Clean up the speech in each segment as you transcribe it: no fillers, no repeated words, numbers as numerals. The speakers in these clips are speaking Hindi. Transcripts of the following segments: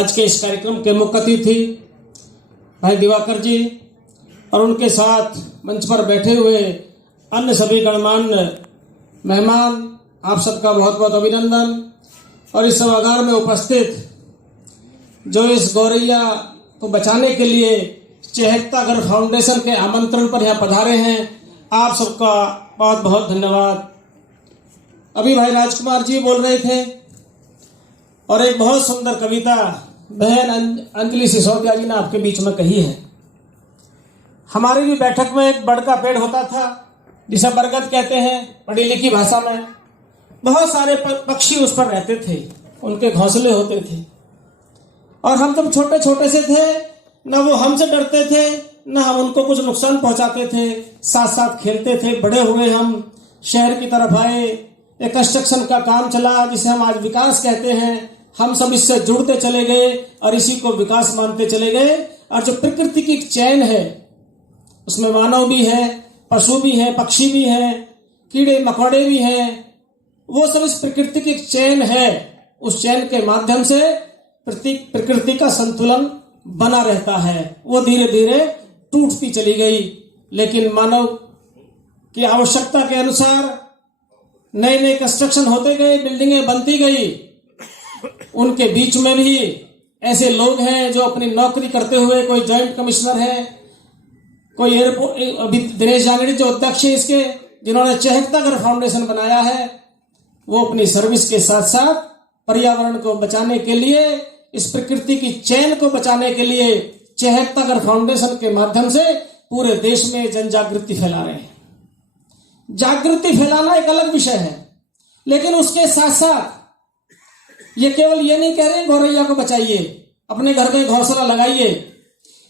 आज के इस कार्यक्रम के मुख्य अतिथि भाई दिवाकर जी और उनके साथ मंच पर बैठे हुए अन्य सभी गणमान्य मेहमान, आप सबका बहुत बहुत अभिनंदन। और इस सभागार में उपस्थित जो इस गौरैया को बचाने के लिए चेहकतागढ़ फाउंडेशन के आमंत्रण पर यहाँ पधारे हैं, आप सबका बहुत बहुत धन्यवाद। अभी भाई राजकुमार जी बोल रहे थे और एक बहुत सुंदर कविता बहन अंजलि सिसोदिया जी ने आपके बीच में कही है। हमारी भी बैठक में एक बड़ का पेड़ होता था जिसे बरगद कहते हैं पढ़ी लिखी भाषा में। बहुत सारे पक्षी उस पर रहते थे, उनके घोंसले होते थे और हम जब छोटे छोटे से थे न वो हमसे डरते थे न हम उनको कुछ नुकसान पहुंचाते थे, साथ साथ खेलते थे। बड़े हुए हम शहर की तरफ आए, एक कंस्ट्रक्शन का काम चला जिसे हम आज विकास कहते हैं। हम सब इससे जुड़ते चले गए और इसी को विकास मानते चले गए। और जो प्रकृति की चैन है उसमें मानव भी है, पशु भी है, पक्षी भी है, कीड़े मकोड़े भी हैं, वो सब इस प्रकृति की चैन है। उस चैन के माध्यम से प्रकृति का संतुलन बना रहता है। वो धीरे धीरे टूटती चली गई, लेकिन मानव की आवश्यकता के अनुसार नए नए कंस्ट्रक्शन होते गए, बिल्डिंगें बनती गई। उनके बीच में भी ऐसे लोग हैं जो अपनी नौकरी करते हुए, कोई जॉइंट कमिश्नर है, कोई एयरपोर्ट, अभी दिनेश जांगड़ी जो अध्यक्ष है इसके, जिन्होंने चेहकतागढ़ फाउंडेशन बनाया है, वो अपनी सर्विस के साथ साथ पर्यावरण को बचाने के लिए, इस प्रकृति की चैन को बचाने के लिए चेहकतागढ़ फाउंडेशन के माध्यम से पूरे देश में जन जागृति फैला रहे हैं। जागृति फैलाना एक अलग विषय है, लेकिन उसके साथ साथ ये केवल ये नहीं कह रहे गौरैया को बचाइए, अपने घर में घोंसला लगाइए।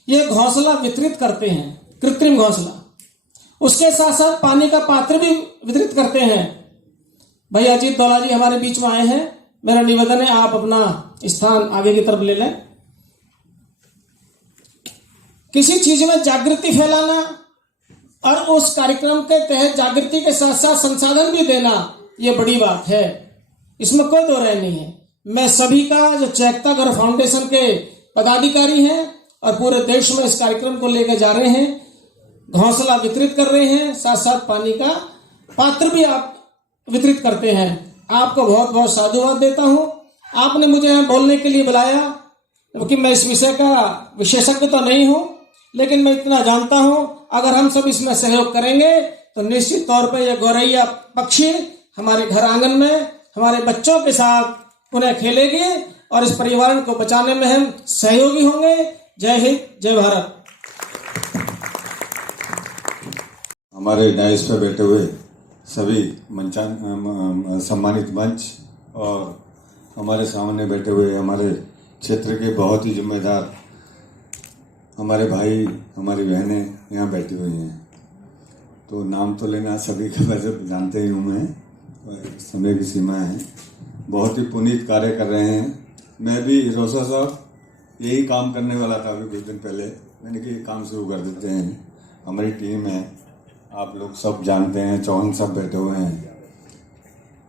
ये घोंसला वितरित करते हैं, कृत्रिम घोंसला। उसके साथ साथ पानी का पात्र भी वितरित करते हैं। भाई अजीत दौला जी हमारे बीच में आए हैं, मेरा निवेदन है आप अपना स्थान आगे की तरफ ले लें। किसी चीज में जागृति फैलाना और उस कार्यक्रम के तहत जागृति के साथ साथ संसाधन भी देना, ये बड़ी बात है, इसमें कोई दो राय नहीं है। मैं सभी का जो चेहकतागढ़ फाउंडेशन के पदाधिकारी हैं और पूरे देश में इस कार्यक्रम को लेकर जा रहे हैं, घोंसला वितरित कर रहे हैं, साथ साथ पानी का पात्र भी आप वितरित करते हैं, आपको बहुत बहुत साधुवाद देता हूं। आपने मुझे यहाँ बोलने के लिए बुलाया, क्योंकि मैं इस विषय का विशेषज्ञ तो नहीं हूं, लेकिन मैं इतना जानता हूं अगर हम सब इसमें सहयोग करेंगे तो निश्चित तौर पर यह गौरैया पक्षी हमारे घर आंगन में हमारे बच्चों के साथ पुनः खेलेंगे और इस पर्यावरण को बचाने में हम सहयोगी होंगे। जय हिंद, जय भारत। हमारे डायस पर बैठे हुए सभी सम्मानित मंच और हमारे सामने बैठे हुए हमारे क्षेत्र के बहुत ही जिम्मेदार हमारे भाई, हमारी बहनें यहाँ बैठी हुई हैं, तो नाम तो लेना सभी का वैसे जानते ही हूँ मैं, समय की सीमा है। बहुत ही पुनीत कार्य कर रहे हैं। मैं भी रोसा साहब यही काम करने वाला था अभी कुछ दिन पहले, मैंने कि काम शुरू कर देते हैं। हमारी टीम है, आप लोग सब जानते हैं, चौहान साहब बैठे हुए हैं,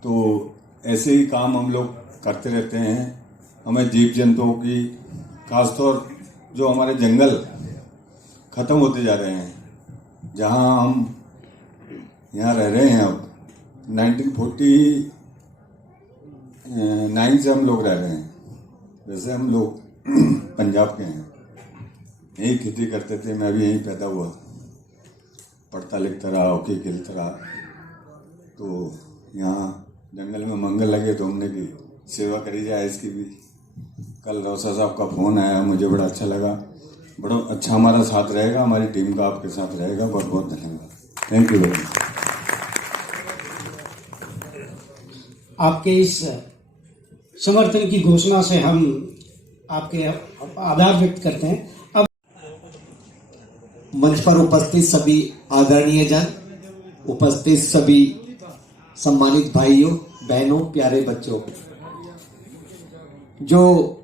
तो ऐसे ही काम हम लोग करते रहते हैं। हमें जीव जंतुओं की, खासतौर जो हमारे जंगल ख़त्म होते जा रहे हैं, जहां हम यहाँ रह रहे हैं अब 1949 से हम लोग रह रहे हैं। वैसे हम लोग पंजाब के हैं, यहीं खेती करते थे, मैं भी यहीं पैदा हुआ, पढ़ता लिखता रहा, हॉकी खेलता रहा। तो यहाँ जंगल में मंगल लगे तो हमने भी सेवा करी जाए इसकी भी। कल रोसा साहब का फ़ोन आया, मुझे बड़ा अच्छा लगा, बड़ा अच्छा हमारा साथ रहेगा, हमारी टीम का आपके साथ रहेगा। बहुत बहुत धन्यवाद, थैंक यू वेरी मच। आपके इस समर्थन की घोषणा से हम आपके आभार व्यक्त करते हैं। अब मंच पर उपस्थित सभी आदरणीय जन, उपस्थित सभी सम्मानित भाइयों बहनों, प्यारे बच्चों, जो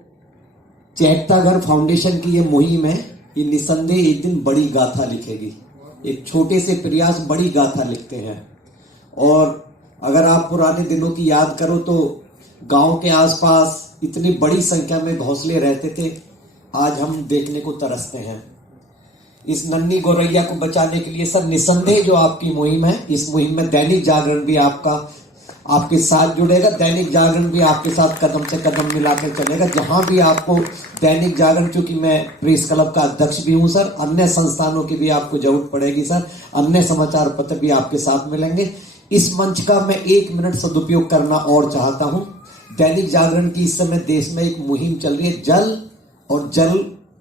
चेहकतागढ़ फाउंडेशन की ये मुहिम है, ये निसंदेह एक दिन बड़ी गाथा लिखेगी। एक छोटे से प्रयास बड़ी गाथा लिखते हैं। और अगर आप पुराने दिनों की याद करो तो गांव के आसपास इतनी बड़ी संख्या में घोंसले रहते थे, आज हम देखने को तरसते हैं। इस नन्ही गौरैया को बचाने के लिए सर निसंदेह जो आपकी मुहिम है, इस मुहिम में दैनिक जागरण भी आपके साथ जुड़ेगा। दैनिक जागरण भी आपके साथ कदम से कदम मिलाकर चलेगा। जहां भी आपको दैनिक जागरण, चूंकि मैं प्रेस क्लब का अध्यक्ष भी हूं सर, अन्य संस्थानों की भी आपको जरूरत पड़ेगी सर, अन्य समाचार पत्र भी आपके साथ मिलेंगे। इस मंच का मैं 1 मिनट सदुपयोग करना और चाहता हूं। दैनिक जागरण की इस समय देश में एक मुहिम चल रही है जल और जल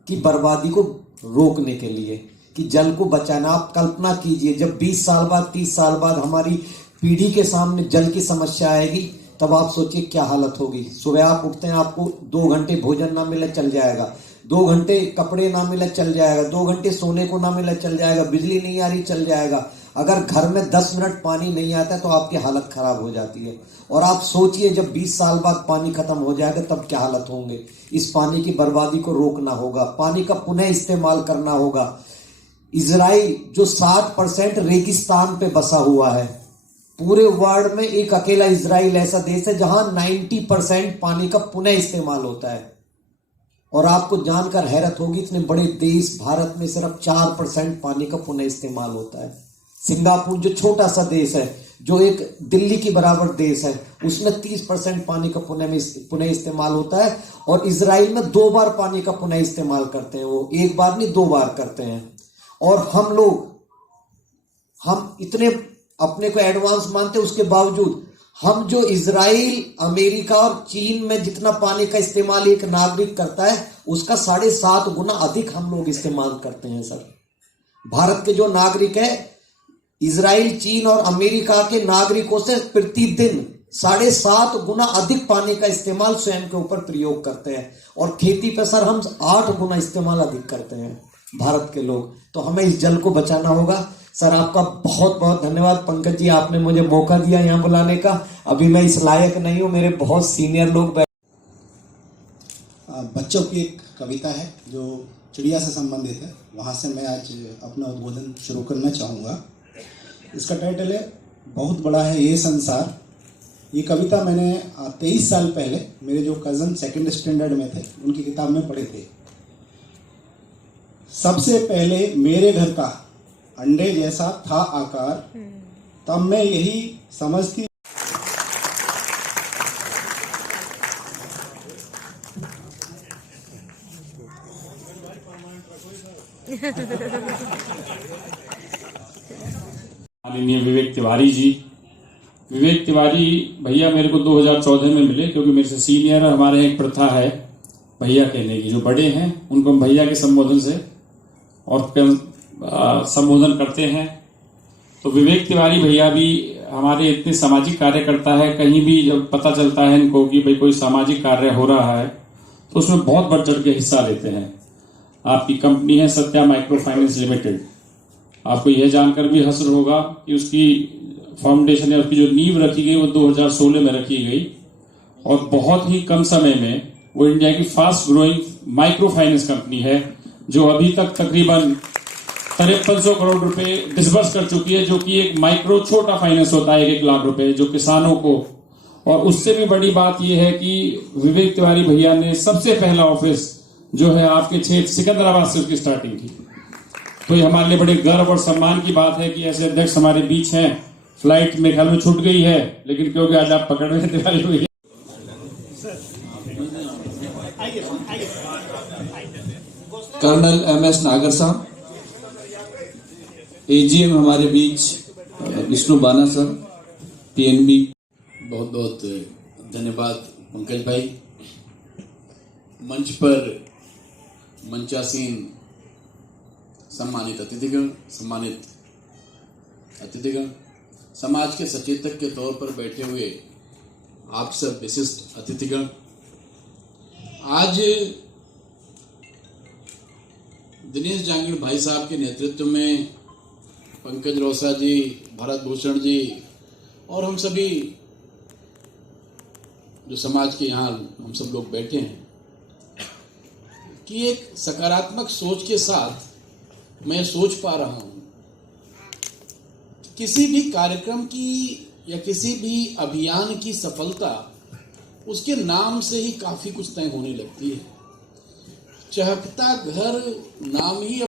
की बर्बादी को रोकने के लिए, कि जल को बचाना। आप कल्पना कीजिए, जब 20 साल बाद 30 साल बाद हमारी पीढ़ी के सामने जल की समस्या आएगी, तब आप सोचिए क्या हालत होगी। सुबह आप उठते हैं, आपको 2 घंटे भोजन ना मिले चल जाएगा, 2 घंटे कपड़े ना मिले चल जाएगा, 2 घंटे सोने को ना मिले चल जाएगा, बिजली नहीं आ रही चल जाएगा। अगर घर में 10 मिनट पानी नहीं आता है तो आपकी हालत खराब हो जाती है। और आप सोचिए जब 20 साल बाद पानी खत्म हो जाएगा तब क्या हालत होंगे। इस पानी की बर्बादी को रोकना होगा, पानी का पुनः इस्तेमाल करना होगा। इजराइल जो 60% रेगिस्तान पे बसा हुआ है, पूरे वर्ल्ड में एक अकेला इजराइल ऐसा देश है जहां 90% पानी का पुनः इस्तेमाल होता है। और आपको जानकर हैरत होगी, इतने बड़े देश भारत में सिर्फ 4% पानी का पुनः इस्तेमाल होता है। सिंगापुर जो छोटा सा देश है, जो एक दिल्ली की बराबर देश है, उसमें 30% पानी का पुनः इस्तेमाल होता है। और इजराइल में 2 बार पानी का पुनः इस्तेमाल करते हैं, वो 1 बार नहीं 2 बार करते हैं। और हम इतने अपने को एडवांस मानते हैं, उसके बावजूद हम जो इजराइल, अमेरिका और चीन में जितना पानी का इस्तेमाल एक नागरिक करता है, उसका 7.5 गुना अधिक हम लोग इस्तेमाल करते हैं सर। भारत के जो नागरिक है, इजराइल, चीन और अमेरिका के नागरिकों से प्रतिदिन 7.5 गुना अधिक पानी का इस्तेमाल स्वयं के ऊपर प्रयोग करते हैं। और खेती पे सर हम 8 गुना इस्तेमाल अधिक करते हैं भारत के लोग। तो हमें इस जल को बचाना होगा। सर आपका बहुत बहुत धन्यवाद। पंकज जी, आपने मुझे मौका दिया यहाँ बुलाने का। अभी मैं इस लायक नहीं हूँ, मेरे बहुत सीनियर लोग। बच्चों की एक कविता है जो चिड़िया से संबंधित है, वहाँ से मैं आज अपना उद्बोधन शुरू करना चाहूँगा। इसका टाइटल है बहुत बड़ा है ये संसार। ये कविता मैंने 23 साल पहले मेरे जो कज़न 2nd स्टैंडर्ड में थे, उनकी किताब में पढ़े थे। सबसे पहले मेरे घर का अंडे जैसा था आकार, तब मैं यही समझती माननीय विवेक तिवारी जी। विवेक तिवारी भैया मेरे को 2014 में मिले, क्योंकि मेरे से सीनियर है। हमारे यहाँ एक प्रथा है भैया कहने की, जो बड़े हैं उनको हम भैया के संबोधन से और संबोधन करते हैं। तो विवेक तिवारी भैया भी हमारे इतने सामाजिक कार्यकर्ता है, कहीं भी जब पता चलता है इनको कि भाई कोई सामाजिक कार्य हो रहा है तो उसमें बहुत बढ़ चढ़ के हिस्सा लेते हैं। आपकी कंपनी है सत्या माइक्रो फाइनेंस लिमिटेड। आपको यह जानकर भी हसर होगा कि उसकी फाउंडेशन है, उसकी जो नींव रखी गई वो 2016 में रखी गई, और बहुत ही कम समय में वो इंडिया की fast growing micro finance company है, जो अभी तक तकरीबन 5300 करोड़ रुपए डिसबर्स कर चुकी है, जो कि एक माइक्रो छोटा फाइनेंस होता है 1 लाख रुपए जो किसानों को। और उससे भी बड़ी बात यह है कि विवेक तिवारी भैया ने सबसे पहला ऑफिस जो है आपके क्षेत्र सिकंदराबाद से उसकी स्टार्टिंग की। तो ये हमारे लिए बड़े गर्व और सम्मान की बात है कि ऐसे अध्यक्ष हमारे बीच हैं। फ्लाइट मेरे ख्याल में छूट गई है, लेकिन क्योंकि आज आप पकड़ रहे तिवारी भैया। कर्नल MS नागर साहब, AGM हमारे बीच विष्णु बाना सर, PNB। बहुत बहुत धन्यवाद पंकज भाई। मंच पर मंचासीन सम्मानित अतिथिगण, समाज के सचेतक के तौर पर बैठे हुए आप सब विशिष्ट अतिथिगण, आज दिनेश जांगीड़ भाई साहब के नेतृत्व में पंकज रोसा जी, भरत भूषण जी और हम सभी जो समाज के यहाँ हम सब लोग बैठे हैं, कि एक सकारात्मक सोच के साथ मैं सोच पा रहा हूँ किसी भी कार्यक्रम की या किसी भी अभियान की सफलता उसके नाम से ही काफी कुछ तय होने लगती है। चहकता घर नाम ही